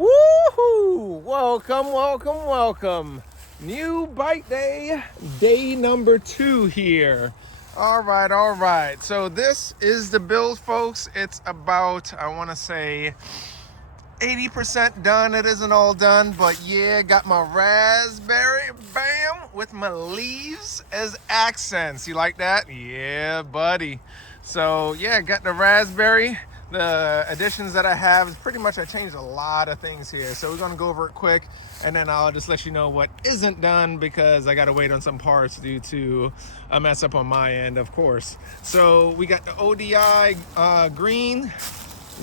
Woohoo! Welcome, welcome, welcome. New bike day, day number 2 here. All right. So this is the build, folks. It's about, I want to say, 80% done. It isn't all done, but yeah, got my raspberry, bam, with my leaves as accents. You like that? Yeah, buddy. So yeah, got the raspberry. The additions that I have is pretty much, I changed a lot of things here. So we're gonna go over it quick, and then I'll just let you know what isn't done because I gotta wait on some parts due to a mess up on my end, of course. So we got the ODI green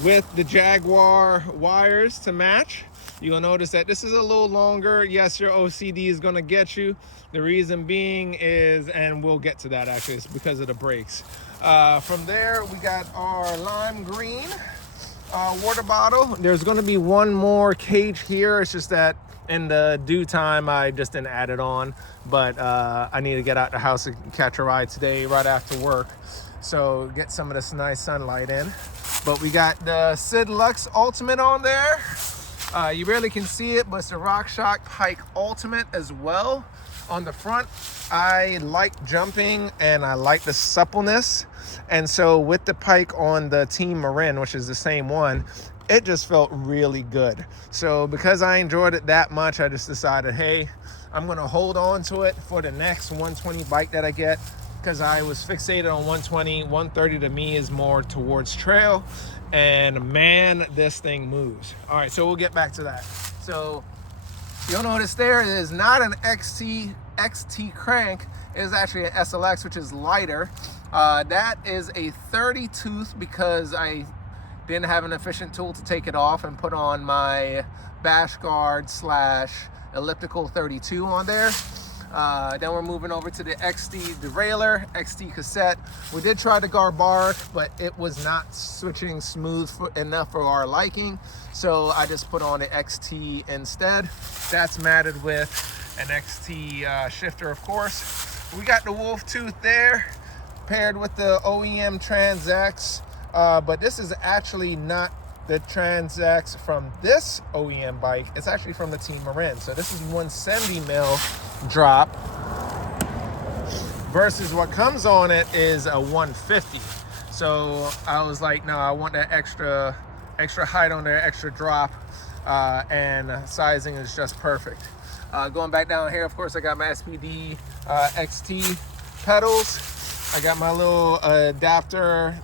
with the Jaguar wires to match. You'll notice that this is a little longer. Yes, your OCD is gonna get you. The reason being is, and we'll get to that actually, it's because of the brakes. From there, we got our lime green water bottle. There's gonna be one more cage here. It's just that in the due time, I just didn't add it on. But I need to get out the house and catch a ride today right after work. So get some of this nice sunlight in. But we got the Sid Lux Ultimate on there. You barely can see it, but it's the RockShox Pike Ultimate as well. On the front, I like jumping and I like the suppleness. And so with the Pike on the Team Marin, which is the same one, it just felt really good. So because I enjoyed it that much, I just decided, hey, I'm gonna hold on to it for the next 120 bike that I get, because I was fixated on 120. 130 to me is more towards trail, and man, this thing moves. All right, so we'll get back to that. So you'll notice there is not an XT crank. It is actually an SLX, which is lighter. That is a 30 tooth because I didn't have an efficient tool to take it off and put on my bash guard / elliptical 32 on there. Then we're moving over to the XT derailleur, XT cassette. We did try the Garbaric, but it was not switching smooth enough for our liking. So I just put on the XT instead. That's matted with an XT shifter, of course. We got the Wolf Tooth there, paired with the OEM Trans-X. But this is actually not the Trans-X from this OEM bike. It's actually from the Team Marin. So this is 170 mil drop versus what comes on it is a 150. So I was like, no, I want that extra height on there, extra drop, and sizing is just perfect. Going back down here, of course, I got my SPD XT pedals. I got my little adapter,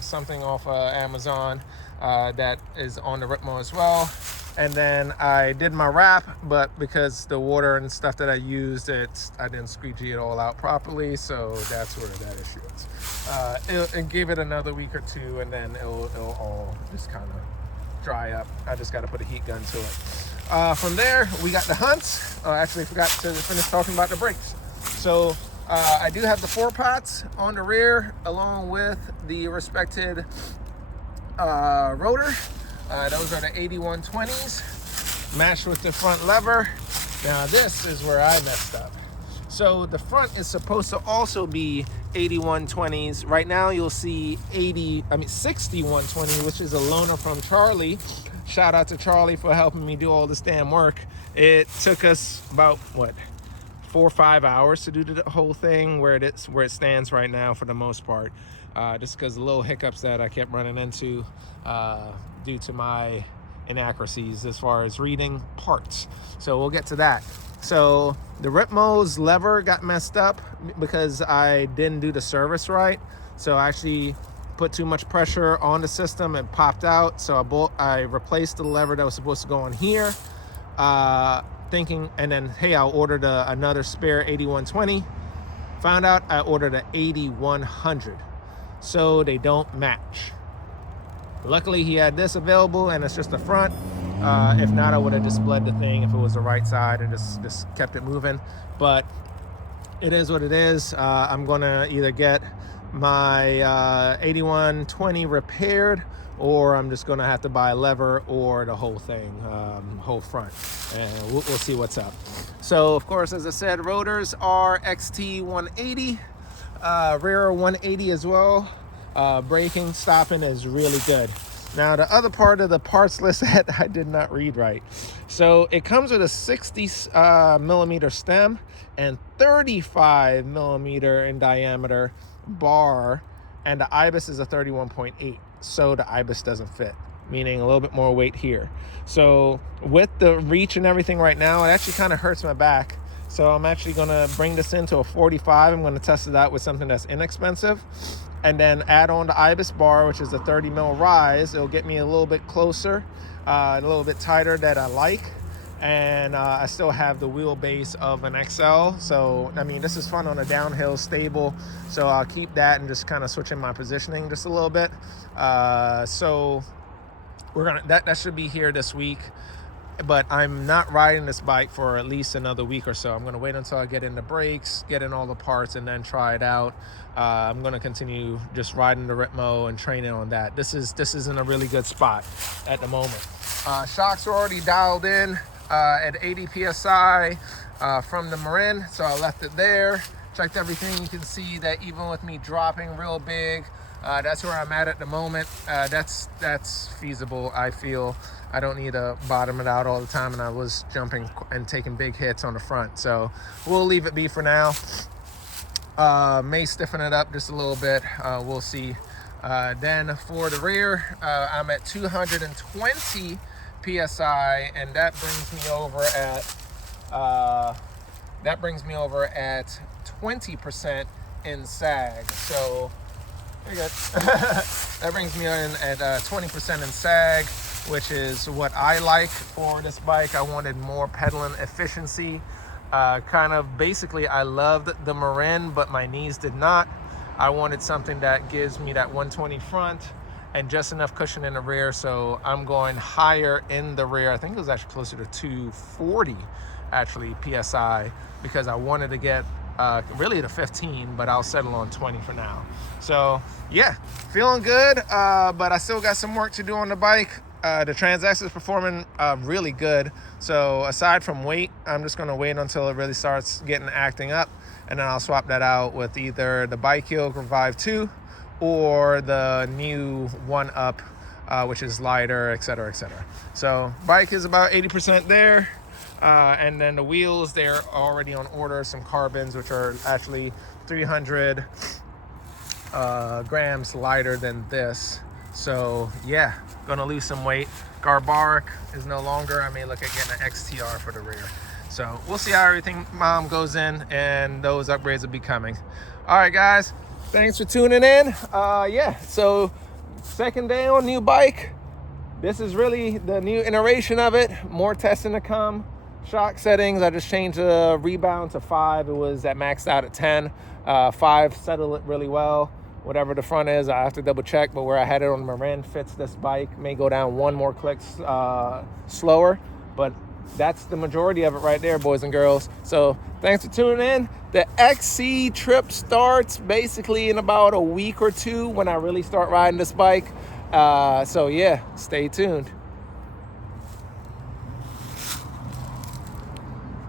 something off Amazon that is on the Ripmo as well. And then I did my wrap, but because the water and stuff that I used, I didn't squeegee it all out properly, so that's where that issue is. And give it another week or two, and then it'll all just kind of dry up. I just got to put a heat gun to it. From there, we got the Hunts. Actually, forgot to finish talking about the brakes. So I do have the 4 pots on the rear, along with the respected rotor. Those are the 8120s, matched with the front lever. Now this is where I messed up. So the front is supposed to also be 8120s. Right now you'll see 6120, which is a loaner from Charlie. Shout out to Charlie for helping me do all this damn work. It took us about, 4 or 5 hours to do the whole thing where it stands right now for the most part. Just because the little hiccups that I kept running into due to my inaccuracies as far as reading parts. So we'll get to that. So the Ripmo's lever got messed up because I didn't do the service right. So I actually put too much pressure on the system and popped out. So I replaced the lever that was supposed to go on here, thinking, and then, hey, I'll order another spare 8120. Found out I ordered an 8100. So they don't match. Luckily he had this available, and it's just the front. If not, I would have just bled the thing if it was the right side and just kept it moving. But it is what it is. I'm gonna either get my 8120 repaired, or I'm just gonna have to buy a lever or the whole thing, whole front, and we'll see what's up. So of course, as I said, rotors are XT 180, rear 180 as well. Braking, stopping is really good. Now, the other part of the parts list that I did not read right. So it comes with a 60 millimeter stem and 35 millimeter in diameter bar, and the IBIS is a 31.8. So the IBIS doesn't fit, meaning a little bit more weight here. So with the reach and everything right now, it actually kind of hurts my back. So I'm actually going to bring this into a 45. I'm going to test it out with something that's inexpensive, and then add on the IBIS bar, which is a 30 mil rise. It'll get me a little bit closer, a little bit tighter that I like. And I still have the wheelbase of an XL. So, I mean, this is fun on a downhill, stable. So I'll keep that and just kind of switch in my positioning just a little bit. So we're gonna, that should be here this week. But I'm not riding this bike for at least another week or so. I'm going to wait until I get in the brakes, get in all the parts, and then try it out. I'm going to continue just riding the Ritmo and training on that. This is in a really good spot at the moment. Shocks are already dialed in at 80 PSI from the Marin, so I left it there. Checked everything. You can see that even with me dropping real big, that's where I'm at the moment. That's feasible, I feel. I don't need to bottom it out all the time, and I was jumping and taking big hits on the front. So we'll leave it be for now. May stiffen it up just a little bit. We'll see. Then for the rear, I'm at 220 PSI, and that brings me over at 20% in sag. So that brings me in at 20% in sag, which is what I like for this bike. I wanted more pedaling efficiency. Basically, I loved the Marin, but my knees did not. I wanted something that gives me that 120 front and just enough cushion in the rear. So I'm going higher in the rear. I think it was actually closer to 240 actually PSI, because I wanted to get really to 15, but I'll settle on 20 for now. So yeah, feeling good, but I still got some work to do on the bike. The Transax is performing really good. So aside from weight, I'm just going to wait until it really starts acting up, and then I'll swap that out with either the Bike Yoke Revive 2 or the new One Up, which is lighter, etc., etc. So bike is about 80% there. And then the wheels, they're already on order. Some carbons, which are actually 300 grams lighter than this. So yeah, gonna lose some weight. Garbaric is no longer. I may look at getting an XTR for the rear. So we'll see how everything goes in, and those upgrades will be coming. All right, guys, thanks for tuning in. Yeah, so second day on new bike. This is really the new iteration of it. More testing to come. Shock settings, I just changed the rebound to 5. It was at maxed out at 10. 5 settled it really well. Whatever the front is, I have to double check, but where I had it on the Marin fits this bike. May go down one more click slower, but that's the majority of it right there, boys and girls. So thanks for tuning in. The XC trip starts basically in about a week or two when I really start riding this bike. So yeah, stay tuned.